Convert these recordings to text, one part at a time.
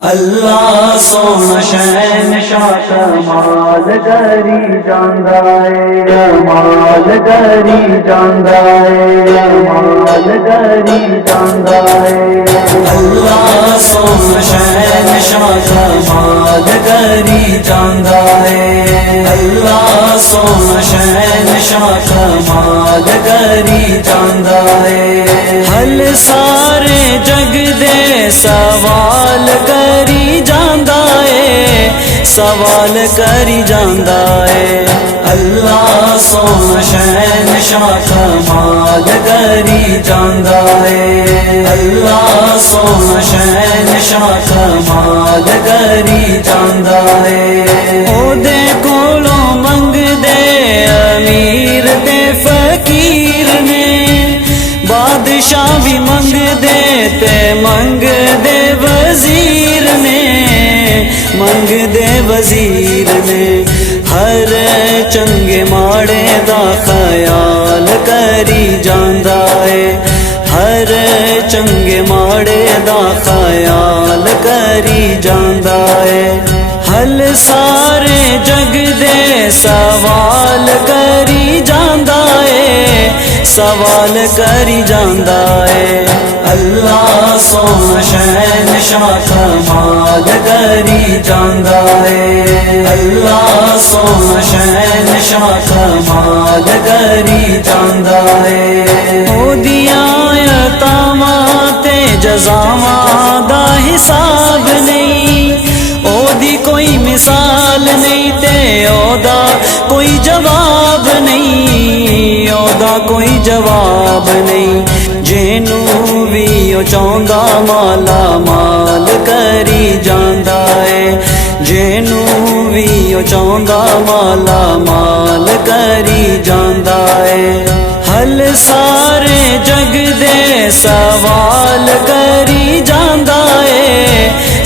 अल्लाह सोना शहनशाह कमाल करी जांदा है, कमाल करी जांदा है, कमाल करी जांदा है। अल्लाह सोना शहनशाह कमाल करी जांदा है, अल्लाह सोना शहनशाह कमाल करी जांदा है। हल सारे जग दे सवाल करी जांदा है, सवाल करी जांदा है। अल्लाह सोना शहनशाह कमाल करी जांदा है, अल्लाह सोना शहनशाह कमाल करी जांदा है। ओदे कोलों मंगदे अमीर ते फकीर ने, बादशाह भी मंगदे ते मंगदे वजीर ने, मंगदे वजीर ने। हर चंगे माड़े दा ख्याल करी जांदा है, हर चंगे माड़े दा ख्याल करी जांदा है। हल सारे जग दे सवाल करी जांदा है, सवाल करी जांदा है। अल्लाह सोना शहनशाह कमाल करी जांदा है, अल्लाह सोना शहनशाह कमाल करी जांदा है। ओदियां अतावां ते जज़ावां दा हिसाब नहीं, ओदी कोई मिसाल नहीं ते ओदा कोई जवाब नहीं, ओदा कोई जवाब नहीं। जेनू भी ओ चांदा माला माल करी जांदा है, जेनू भी ओ चांदा माला माल करी जांदा है। हल सारे जग दे सवाल करी जांदा है,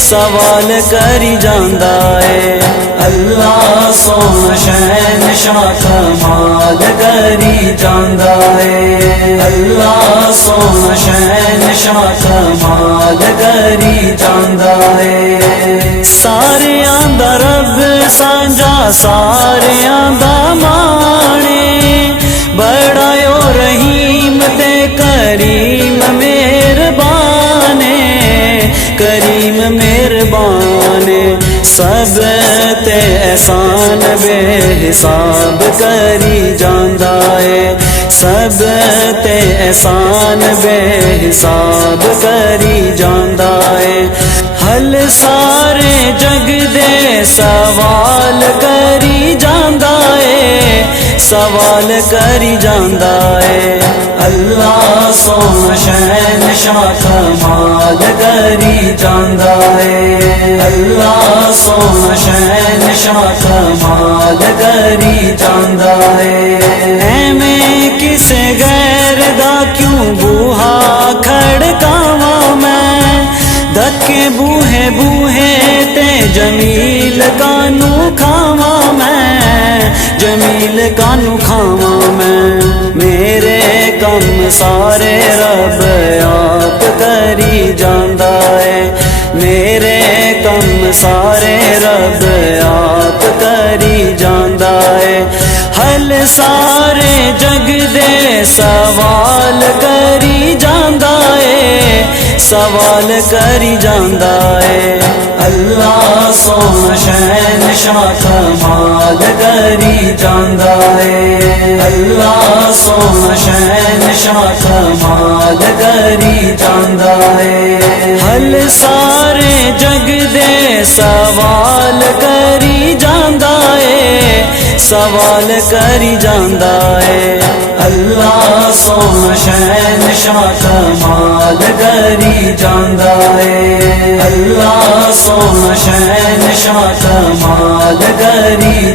सवाल करी जांदा है। अल्लाह सोना शहनशाह कमाल करी जांदा है, अल्लाह सोना शहनशाह कमाल करी जांदा है। सारियां दा रब सांझा सारियां दा माणे, बड़ा ओ रहीम ते करीम मेहरबाने, करीम मेहरबाने। सब ते एहसान बेहिसाब करी जांदा है, सब ते एहसान बेहिसाब करी जांदा है। हल सारे जग दे सवाल करी जांदा है, सवाल करी जांदा है। अल्लाह सोना शहनशाह कमाल करी जांदा है, अल्लाह सोना शहनशाह कमाल करी जांदा है। ऐवें किस गैर दा क्यों बूहा खड़कावा मैं, धक्के बूहे बूहे ते जमील कानू खावा मैं, जमील कानू खावा मैं। मेरे कम सारे रब आप करी जांदा है, मेरे कम सारे रब आप करी जांदा है। हल सारे जग दे सवाल करी जांदा है, सवाल करी जांदा है। अल्लाह सोना शहनशाह कमाल करी जांदा है, अल्लाह सोना शहनशाह कमाल करी जांदा है। हल सारे जग दे सवाल करी जांदा है, सवाल करी जांदा है। अल्लाह सोना शहनशाह कमाल करी जांदा है, अल्लाह सोना शहनशाह कमाल करी